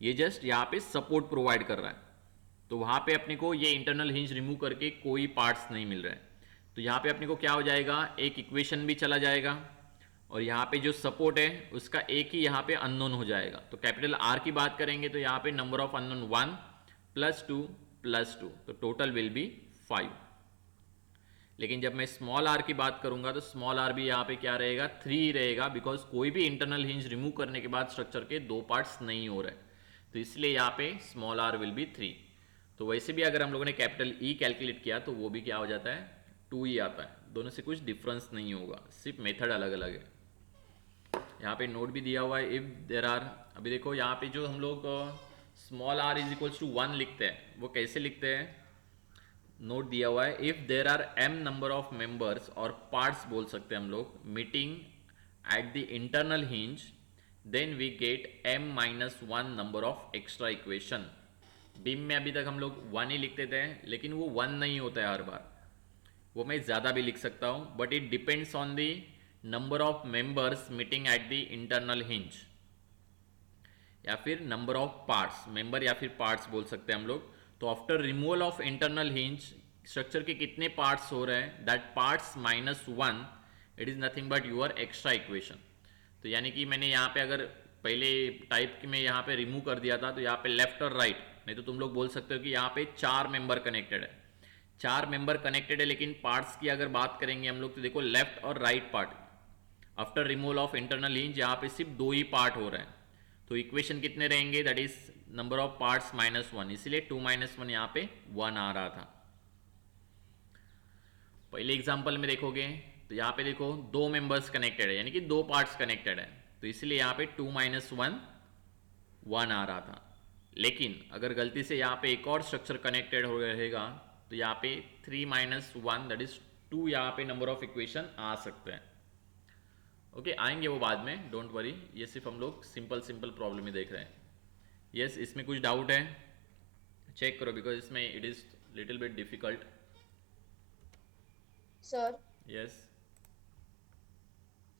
ये जस्ट यहाँ पे सपोर्ट प्रोवाइड कर रहा है, तो वहाँ पे अपने को ये इंटरनल हिंज रिमूव करके कोई पार्ट्स नहीं मिल रहा है, तो यहाँ पे अपने को क्या हो जाएगा, एक इक्वेशन भी चला जाएगा और यहाँ पे जो सपोर्ट है उसका एक ही यहाँ पे अननोन हो जाएगा। तो कैपिटल आर की बात करेंगे तो यहाँ पे नंबर ऑफ अननोन 1 + 2 + 2, तो टोटल विल बी 5। लेकिन जब मैं स्मॉल आर की बात करूंगा तो स्मॉल आर भी यहाँ पे क्या रहेगा, 3 रहेगा, बिकॉज कोई भी इंटरनल हिंज रिमूव करने के बाद स्ट्रक्चर के 2 पार्ट्स नहीं हो रहे, तो इसलिए यहाँ पे स्मॉल आर विल बी 3। तो वैसे भी अगर हम लोगों ने कैपिटल ई कैलकुलेट किया तो वो भी क्या हो जाता है, 2 ही आता है, दोनों से कुछ डिफरेंस नहीं होगा, सिर्फ मेथड अलग अलग है। यहाँ पे नोट भी दिया हुआ है, इफ देर आर, अभी देखो यहाँ पे जो हम लोग small R is equals to 1 लिखते हैं, वो कैसे लिखते हैं, नोट दिया हुआ है, if there are m number of members और पार्ट्स बोल सकते हैं हम लोग, meeting at the internal hinge, then we get m - 1 number of extra equation. Beam में अभी तक हम लोग 1 ही लिखते थे, लेकिन वो 1 नहीं होता है हर बार, वो मैं ज़्यादा भी लिख सकता हूँ, but it depends on the number of members meeting at the internal hinge, या फिर नंबर ऑफ पार्ट्स, मेंबर या फिर पार्ट्स बोल सकते हैं हम लोग। तो after removal of internal hinge structure के कितने पार्ट्स हो रहे हैं, that parts -1 it is nothing but your extra equation. तो यानी कि मैंने यहाँ पे अगर पहले टाइप में यहाँ पे रिमूव कर दिया था तो यहाँ पे लेफ्ट और राइट, नहीं तो तुम लोग बोल सकते हो कि यहाँ पे 4 मेंबर कनेक्टेड है, 4 मेंबर कनेक्टेड है, लेकिन पार्ट्स की अगर बात करेंगे हम लोग तो देखो लेफ्ट और right part, after removal of internal hinge यहाँ पे सिर्फ 2 ही पार्ट हो रहे हैं, तो इक्वेशन कितने रहेंगे, that is number of parts -1, इसलिए 2 - 1 यहाँ पे 1 आ रहा था। पहले एग्जांपल में देखोगे तो यहाँ पे देखो 2 मेंबर्स कनेक्टेड है, यानी कि 2 पार्ट्स कनेक्टेड है, तो इसलिए यहाँ पे 2 - 1 1 आ रहा था। लेकिन अगर गलती से यहाँ पे एक और स्ट्रक्चर कनेक्टेड हो रहेगा तो यहाँ पे 3 - 1 दैट इज 2 यहाँ पे नंबर ऑफ इक्वेशन आ सकते हैं। ओके, आएंगे वो बाद में, डोंट वरी, ये सिर्फ हम लोग सिंपल प्रॉब्लम ही देख रहे हैं। यस, इसमें कुछ डाउट है चेक करो, बिकॉज इसमें it is little bit difficult. Sir yes,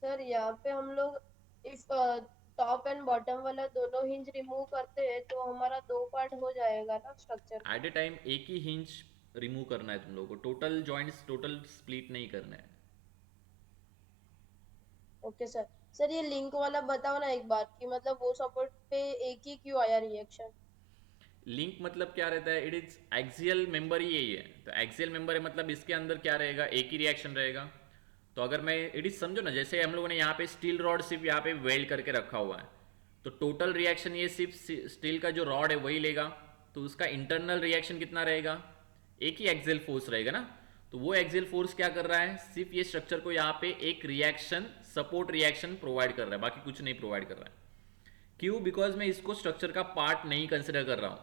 sir यहाँ पे हम लोग इफ टॉप एंड बॉटम वाला दोनों हिंज रिमूव करते हैं तो हमारा 2 पार्ट हो जाएगा ना स्ट्रक्चर। एट ए टाइम एक ही हिंज रिमूव करना है तुम लोगों को, टोटल जॉइंट्स टोटल स्प्लिट नहीं करना है। Okay sir. सर ये लिंक वाला बताओ ना एक बार, कि मतलब वो सपोर्ट पे एक ही क्यों आया रिएक्शन। लिंक मतलब क्या रहता है, इट इज एक्सियल मेंबर ही यही है, तो एक्सियल मेंबर है मतलब इसके अंदर क्या रहेगा, एक ही रिएक्शन रहेगा। तो अगर मैं इट इज समझो ना, जैसे हम लोगों ने यहाँ पे स्टील रॉड सिर्फ यहाँ पे वेल्ड करके रखा हुआ है, तो टोटल रिएक्शन ये सिर्फ स्टील का जो रॉड है वही लेगा, तो उसका इंटरनल रिएक्शन कितना रहेगा, एक ही एक्सियल फोर्स रहेगा ना। तो वो एक्सियल फोर्स क्या कर रहा है, सिर्फ ये स्ट्रक्चर को यहाँ पे एक रिएक्शन, सपोर्ट रिएक्शन प्रोवाइड कर रहा है, बाकी कुछ नहीं प्रोवाइड कर रहा है। क्यों, बिकॉज मैं इसको स्ट्रक्चर का पार्ट नहीं कंसिडर कर रहा हूं।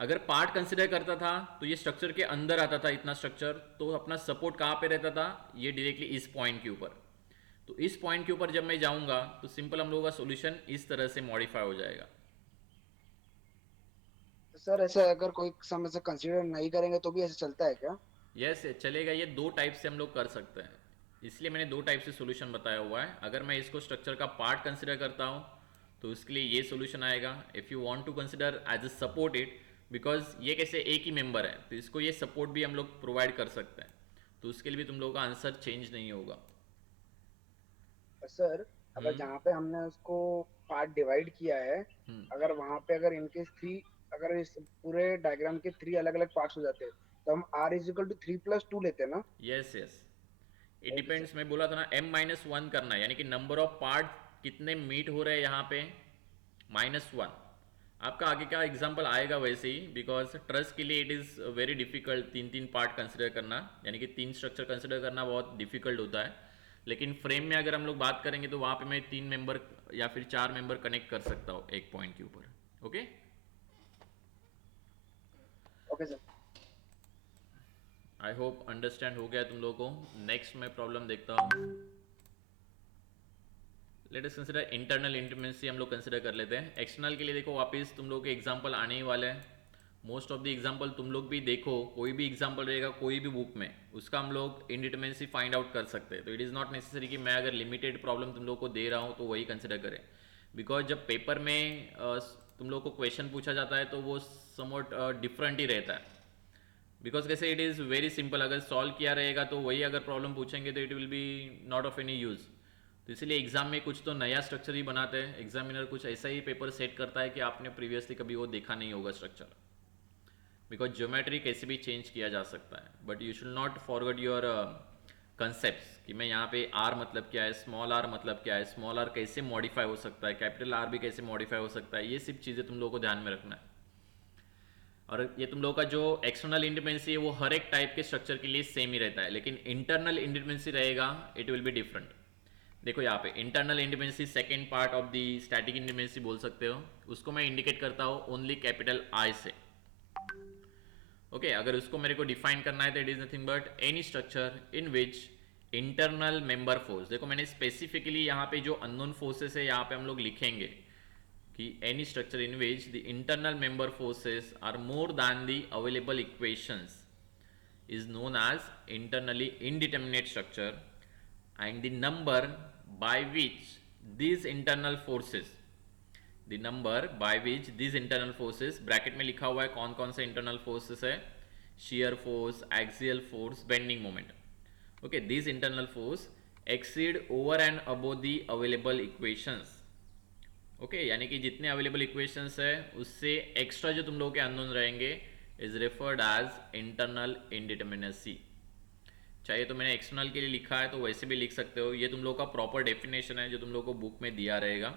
अगर पार्ट कंसिडर करता था तो ये स्ट्रक्चर के अंदर आता था इतना स्ट्रक्चर, तो अपना सपोर्ट कहाँ पे रहता था, ये डायरेक्टली इस पॉइंट के ऊपर। तो इस पॉइंट के ऊपर जब मैं जाऊंगा तो सिंपल हम लोगों का सॉल्यूशन इस तरह से मॉडिफाई हो जाएगा। तो सर ऐसा अगर कोई समय से कंसीडर नहीं करेंगे तो भी ऐसे चलता है क्या? यस चलेगा, ये दो टाइप से हम लोग कर सकते हैं, इसलिए मैंने दो टाइप से सॉल्यूशन बताया हुआ है। अगर मैं इसको स्ट्रक्चर का पार्ट कंसिडर करता हूँ तो उसके लिए ये सॉल्यूशन आएगा। If you want to consider as a support it, because ये कैसे एक ही मेंबर है तो इसको ये सपोर्ट भी हम लोग प्रोवाइड कर सकते हैं, तो उसके लिए भी तुम लोगों का आंसर चेंज नहीं होगा। सर अगर हम्म जहाँ पे हमने उसको पार्ट डिवाइड किया है, हम्म अगर वहां पे अगर इनके थ्री, अगर इस पूरे डायग्राम के थ्री अलग अलग पार्ट्स हो जाते हैं तो हम आर इज इक्वल टू 3+2 लेते हैं ना? Yes yes, it okay sir. Depends, मैं बोला था ना m-1 करना है, यानी कि नंबर ऑफ पार्ट कितने मीट हो रहे हैं यहाँ पे -1। आपका आगे का एग्जाम्पल आएगा वैसे ही, बिकॉज ट्रस्ट के लिए इट इज़ वेरी डिफिकल्ट तीन तीन पार्ट कंसिडर करना, यानी कि तीन स्ट्रक्चर कंसिडर करना बहुत डिफिकल्ट होता है। लेकिन फ्रेम में अगर हम लोग बात करेंगे तो वहाँ पे मैं 3 मेंबर या फिर 4 मेंबर कनेक्ट कर सकता हूँ एक पॉइंट के ऊपर। Okay, okay sir. I hope understand हो गया तुम लोगों को। नेक्स्ट मैं प्रॉब्लम देखता हूँ। Let us consider internal independency, हम लोग कंसिडर कर लेते हैं। एक्सटर्नल के लिए देखो वापस तुम लोग के एग्जांपल आने ही वाले हैं। मोस्ट ऑफ द एग्जांपल तुम लोग भी देखो, कोई भी एग्जांपल रहेगा कोई भी बुक में, उसका हम लोग इंडिटरमिनेंसी फाइंड आउट कर सकते हैं। तो इट इज़ नॉट नेसेसरी कि मैं अगर लिमिटेड प्रॉब्लम तुम लोग को दे रहा हूँ तो वही कंसिडर करें, बिकॉज जब पेपर में तुम लोग को क्वेश्चन पूछा जाता है तो वो समवट डिफरेंट ही रहता है। बिकॉज कैसे इट इज़ वेरी सिंपल, अगर सॉल्व किया रहेगा तो वही अगर प्रॉब्लम पूछेंगे तो it will B not of any use. तो इसलिए एग्जाम में कुछ तो नया स्ट्रक्चर ही बनाते हैं, एग्जामिनर कुछ ऐसा ही पेपर सेट करता है कि आपने प्रीवियसली कभी वो देखा नहीं होगा स्ट्रक्चर, बिकॉज ज्योमेट्री कैसे भी चेंज किया जा सकता है। But you should not forget your concept कि मैं यहाँ पे आर मतलब क्या है, स्मॉल आर मतलब क्या है, स्मॉल आर कैसे मॉडिफाई हो सकता है, कैपिटल आर भी कैसे मॉडिफाई हो सकता है, ये सब चीज़ें तुम लोगों को ध्यान में रखना है। और ये तुम लोगों का जो एक्सटर्नल इंडिपेंडेंसी है वो हर एक टाइप के स्ट्रक्चर के लिए सेम ही रहता है, लेकिन इंटरनल इंडिपेंडेंसी रहेगा, इट विल बी डिफरेंट। देखो यहाँ पे internal independency second part of the static independency बोल सकते हो, उसको मैं इंडिकेट करता हूँ ओनली कैपिटल आई से। ओके, अगर उसको मेरे को डिफाइन करना है तो it is nothing but any structure in which internal member force, देखो मैंने स्पेसिफिकली यहाँ पे जो अननोन फोर्सेस है यहाँ पे हम लोग लिखेंगे कि any structure in which the internal member forces are more than the available equations is known as internally indeterminate structure, and the number by which these internal forces, the number by which these internal forces, bracket में लिखा हुआ है कौन कौन से internal forces है, shear force, axial force, bending moment. Okay, these internal force exceed over and above the available equations. Okay यानी कि जितने अवेलेबल इक्वेशंस है उससे एक्स्ट्रा जो तुम लोगों के अननोन रहेंगे is referred as internal indeterminacy. चाहिए तो मैंने एक्सटर्नल के लिए लिखा है तो वैसे भी लिख सकते हो, ये तुम लोग का प्रॉपर डेफिनेशन है जो तुम लोग को बुक में दिया रहेगा,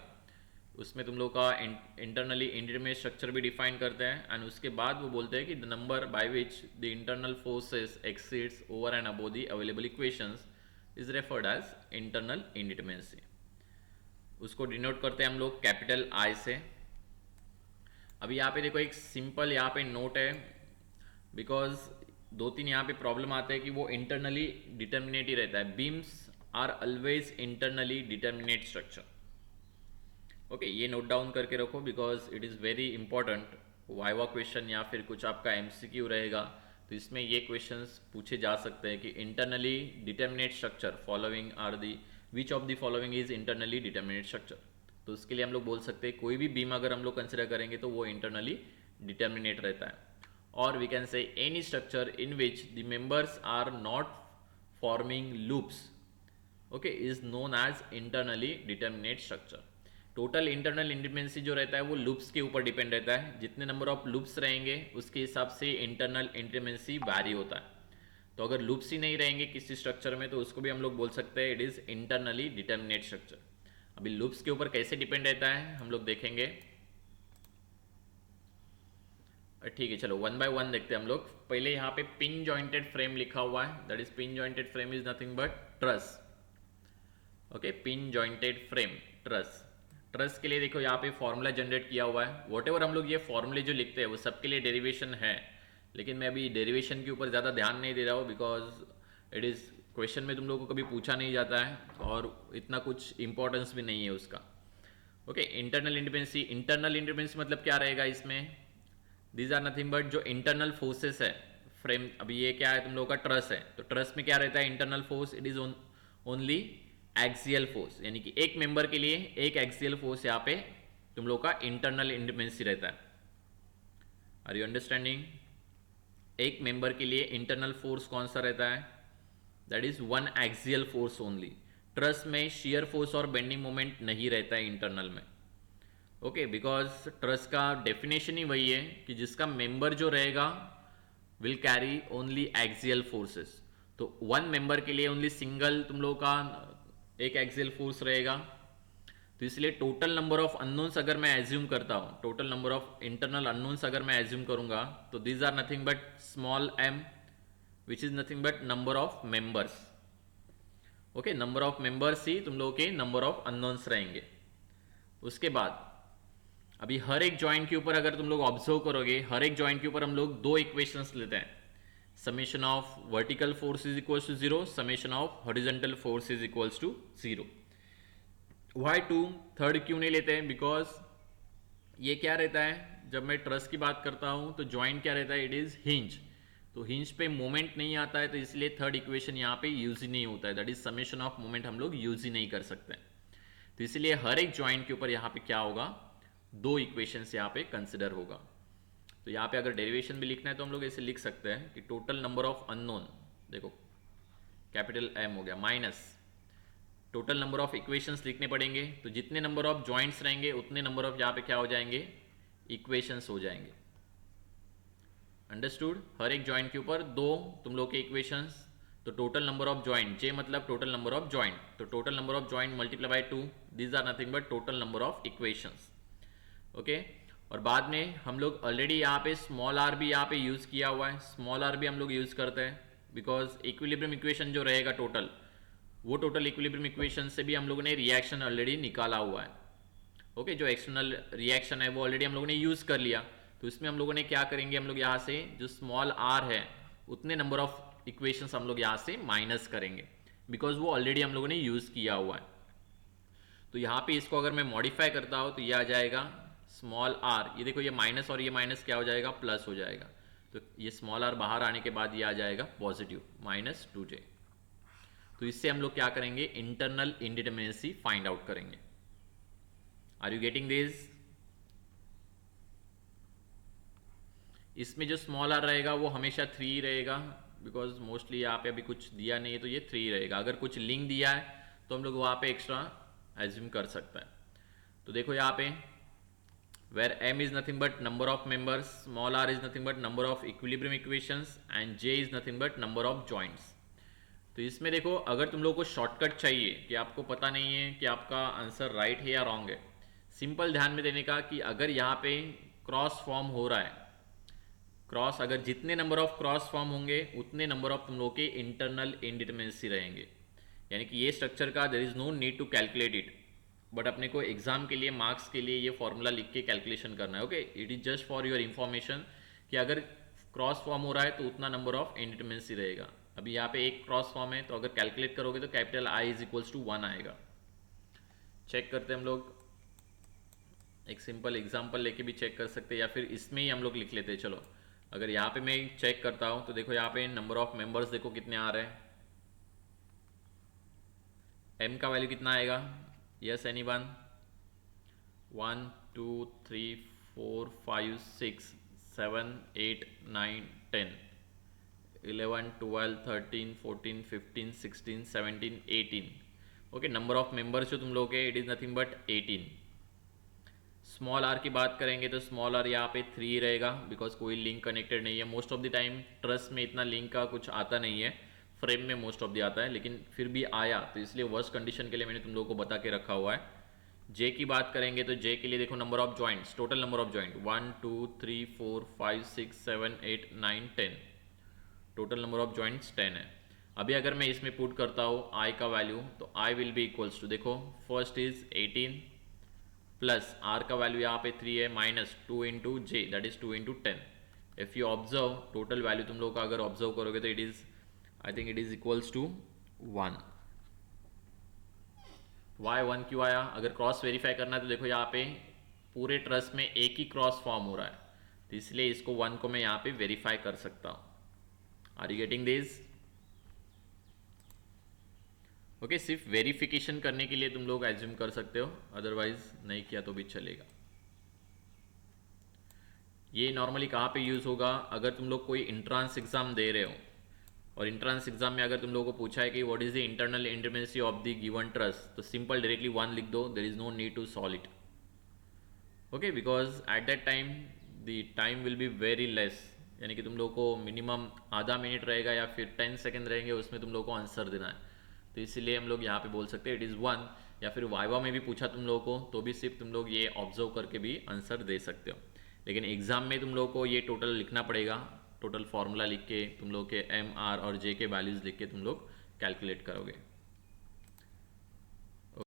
उसमें तुम लोग का इंटरनली इंडिटरमिनेट स्ट्रक्चर भी डिफाइन करते हैं, एंड उसके बाद वो बोलते हैं कि the number by which the internal forces exceeds over and above the available equations is referred as internal indeterminacy. उसको डिनोट करते हैं हम लोग कैपिटल आई से। अभी यहाँ पे देखो एक सिंपल यहाँ पे नोट है, बिकॉज दो तीन यहाँ पे प्रॉब्लम आते हैं कि वो इंटरनली डिटर्मिनेट ही रहता है। Beams are always internally determinate structure. Okay, ये नोट डाउन करके रखो because it is very important. Viva question या फिर कुछ आपका एमसीक्यू रहेगा तो इसमें ये क्वेश्चंस पूछे जा सकते हैं कि internally determinate structure following are the which of the following is internally determinate structure. तो उसके लिए हम लोग बोल सकते हैं कोई भी बीम अगर हम लोग कंसिडर करेंगे तो वो इंटरनली डिटर्मिनेट रहता है। और we can say any structure in which the members are not forming loops, okay, is known as internally determinate structure. Total internal independency जो रहता है वो लूप्स के ऊपर डिपेंड रहता है, जितने नंबर ऑफ लूप्स रहेंगे उसके हिसाब से इंटरनल इंडिपेंडेंसी वैरी होता है। तो अगर लूप्स ही नहीं रहेंगे किसी स्ट्रक्चर में तो उसको भी हम लोग बोल सकते हैं it is internally determinate structure. अभी लूप्स के ऊपर कैसे डिपेंड रहता है हम लोग देखेंगे। ठीक है, चलो वन बाय वन देखते हैं हम लोग। पहले यहाँ पे पिन जॉइंटेड फ्रेम लिखा हुआ है, that is pin jointed frame is nothing but truss. Okay, pin jointed frame truss. Trust के लिए देखो यहाँ पे फॉर्मूला जनरेट किया हुआ है, वॉट हम लोग ये फॉर्मूले जो लिखते हैं वो सबके लिए डेरिवेशन है, लेकिन मैं अभी डेरिवेशन के ऊपर ज़्यादा ध्यान नहीं दे रहा हूँ बिकॉज इट इज़ क्वेश्चन में तुम लोगों को कभी पूछा नहीं जाता है और इतना कुछ इंपॉर्टेंस भी नहीं है उसका। ओके, इंटरनल इंडिपेंडेंसी मतलब क्या रहेगा इसमें, दीज आर नथिंग बट जो इंटरनल फोर्सेस है फ्रेम। अभी ये क्या है तुम लोगों का ट्रस है, तो ट्रस में क्या रहता है internal force, it is only axial force, यानी कि एक मेंबर के लिए एक एक्सियल फोर्स यहाँ पे तुम लोग का इंटरनल इंडिपेंडेंसी रहता है। Are you understanding? एक मेंबर के लिए इंटरनल फोर्स कौन सा रहता है, that is one axial force only. Truss में शियर फोर्स और बेंडिंग मोमेंट नहीं रहता है इंटरनल में। ओके, बिकॉज ट्रस का डेफिनेशन ही वही है कि जिसका मेंबर जो रहेगा will carry only axial forces. तो वन मेंबर के लिए ओनली सिंगल तुम लोग का एक एक्सियल फोर्स रहेगा। तो इसलिए टोटल नंबर ऑफ अननोन्स अगर मैं एज्यूम करता हूँ, total number of internal unknowns अगर मैं एज्यूम करूंगा, तो these are nothing but small m which is nothing but number of members. Okay, number of members ही तुम लोगों के नंबर ऑफ अननोन्स रहेंगे। उसके बाद अभी हर एक जॉइंट के ऊपर अगर तुम लोग ऑब्जर्व करोगे, हर एक जॉइंट के ऊपर हम लोग दो इक्वेशंस लेते हैं, summation of vertical force is equals to 0, summation of horizontal force is equals to 0। Why 2 third क्यों नहीं लेते हैं, बिकॉज ये क्या रहता है, जब मैं ट्रस की बात करता हूं तो जॉइंट क्या रहता है, इट इज हिंज। तो हिंज पे मोमेंट नहीं आता है, तो इसलिए थर्ड इक्वेशन यहाँ पे यूज ही नहीं होता है, that is summation of moment हम लोग यूज ही नहीं कर सकते। तो इसलिए हर एक जॉइंट के ऊपर यहाँ पे क्या होगा, दो इक्वेशंस यहाँ पे कंसिडर होगा। तो यहाँ पे अगर डेरिवेशन भी लिखना है तो हम लोग ऐसे लिख सकते हैं कि टोटल नंबर ऑफ अननोन, देखो कैपिटल M हो गया, minus total number of equations लिखने पड़ेंगे, तो जितने नंबर ऑफ जॉइंट्स रहेंगे उतने नंबर ऑफ यहाँ पे क्या हो जाएंगे, इक्वेशंस हो जाएंगे। अंडरस्टूड? हर एक जॉइंट के ऊपर दो तुम लोग के इक्वेशंस, तो total number of joint, J मतलब टोटल नंबर ऑफ जॉइंट, तो total number of joint multiply by 2, these are nothing but total number of equations. Okay, और बाद में हम लोग ऑलरेडी यहाँ पे स्मॉल आर भी यहाँ पे यूज किया हुआ है, स्मॉल आर भी हम लोग यूज करते हैं बिकॉज इक्विलिब्रियम इक्वेशन जो रहेगा टोटल, वो टोटल इक्विलिब्रियम इक्वेशन से भी हम लोगों ने रिएक्शन ऑलरेडी निकाला हुआ है। ओके, जो एक्सटर्नल रिएक्शन है वो ऑलरेडी हम लोगों ने यूज कर लिया, तो इसमें हम लोगों ने क्या करेंगे, हम लोग यहाँ से जो स्मॉल आर है उतने नंबर ऑफ इक्वेशंस हम लोग यहाँ से माइनस करेंगे बिकॉज वो ऑलरेडी हम लोगों ने यूज किया हुआ है। तो यहाँ पे इसको अगर मैं मॉडिफाई करता हूँ तो ये आ जाएगा स्मॉल आर, ये देखो ये माइनस और ये माइनस क्या हो जाएगा, प्लस हो जाएगा। तो ये स्मॉल आर बाहर आने के बाद ये आ जाएगा पॉजिटिव -2j। तो इससे हम लोग क्या करेंगे, इंटरनल इंडिटरमिनेंसी फाइंड आउट करेंगे। Are you getting this? इसमें जो स्मॉल आर रहेगा वो हमेशा 3 रहेगा बिकॉज मोस्टली यहाँ पे अभी कुछ दिया नहीं है, तो ये 3 रहेगा। अगर कुछ लिंक दिया है तो हम लोग वहाँ पे एक्स्ट्रा एज्यूम कर सकता है। तो देखो यहाँ पे where m is nothing but number of members, small r is nothing but number of equilibrium equations and j is nothing but number of joints। तो इसमें देखो अगर तुम लोगों को शॉर्टकट चाहिए कि आपको पता नहीं है कि आपका आंसर राइट है या रॉन्ग है, सिंपल ध्यान में देने का कि अगर यहाँ पे क्रॉस फॉर्म हो रहा है, क्रॉस अगर जितने नंबर ऑफ क्रॉस फॉर्म होंगे उतने नंबर ऑफ तुम लोग के इंटरनल इंडिटरमिनेंसी रहेंगे, यानी कि ये स्ट्रक्चर का there is no need to calculate it, but अपने को एग्जाम के लिए मार्क्स के लिए ये फॉर्मूला लिख के कैलकुलेशन करना है। Okay, it is just for your information कि अगर क्रॉस फॉर्म हो रहा है तो उतना नंबर ऑफ इंडिटरमिनेंसी रहेगा। अभी यहाँ पे एक क्रॉस फॉर्म है, तो अगर कैलकुलेट करोगे तो capital I is equals to 1 आएगा। चेक करते हैं हम लोग, एक सिंपल एग्जाम्पल लेके भी चेक कर सकते हैं या फिर इसमें ही हम लोग लिख लेते हैं। चलो अगर यहाँ पे मैं चेक करता हूँ तो देखो यहाँ पे नंबर ऑफ मेंबर्स देखो कितने आ रहे हैं, m का वैल्यू कितना आएगा, yes anyone, 1 2 3 4 5 6 7 8 9 10 11 12 13 14 15 16 17 18। Okay, number of members जो तुम लोग के it is nothing but 18। Small R की बात करेंगे तो स्मॉल आर यहाँ पे 3 रहेगा बिकॉज कोई लिंक कनेक्टेड नहीं है। Most of the time trust में इतना लिंक का कुछ आता नहीं है, फ्रेम में मोस्ट ऑफ द आता है, लेकिन फिर भी आया तो इसलिए वर्स्ट कंडीशन के लिए मैंने तुम लोगों को बता के रखा हुआ है। जे की बात करेंगे तो जे के लिए देखो number of joints, total number of joint 1 2 3 4 5 6 7 8 9 10, total number of joints 10 है। अभी अगर मैं इसमें पुट करता हूँ आई का वैल्यू तो I will be equals to, देखो फर्स्ट इज 18, प्लस आर का वैल्यू यहाँ पे 3 है minus 2 into J that is 2 into 10. If you observe total value तुम लोग का अगर ऑब्जर्व करोगे तो it is I think it is equals to 1. Why 1 क्यों आया? अगर क्रॉस वेरीफाई करना है तो देखो यहाँ पे पूरे ट्रस्ट में एक ही क्रॉस फॉर्म हो रहा है, तो इसलिए इसको 1 को मैं यहाँ पे वेरीफाई कर सकता हूँ. Are you getting this? Okay, सिर्फ वेरिफिकेशन करने के लिए तुम लोग एज्यूम कर सकते हो, अदरवाइज नहीं किया तो भी चलेगा. ये नॉर्मली कहाँ पे यूज होगा? अगर तुम लोग कोई इंट्रांस एग्जाम दे रहे हो और इंट्रांस एग्जाम में अगर तुम लोगों को पूछा है कि what is the internal independency of the given trust, तो सिंपल डायरेक्टली 1 लिख दो, there is no need to solve it. Okay, because at that time the time will be very less, यानी कि तुम लोग को मिनिमम आधा मिनट रहेगा या फिर 10 सेकेंड रहेंगे, उसमें तुम लोग को आंसर देना है. तो इसीलिए हम लोग यहाँ पे बोल सकते हैं इट इज़ 1. या फिर वाइवा में भी पूछा तुम लोगों को तो भी सिर्फ तुम लोग ये ऑब्जर्व करके भी आंसर दे सकते हो. लेकिन एग्जाम में तुम लोग को ये टोटल लिखना पड़ेगा, टोटल फार्मूला लिख के तुम लोग के एम आर और जे के वैल्यूज़ लिख के तुम लोग कैलकुलेट करोगे.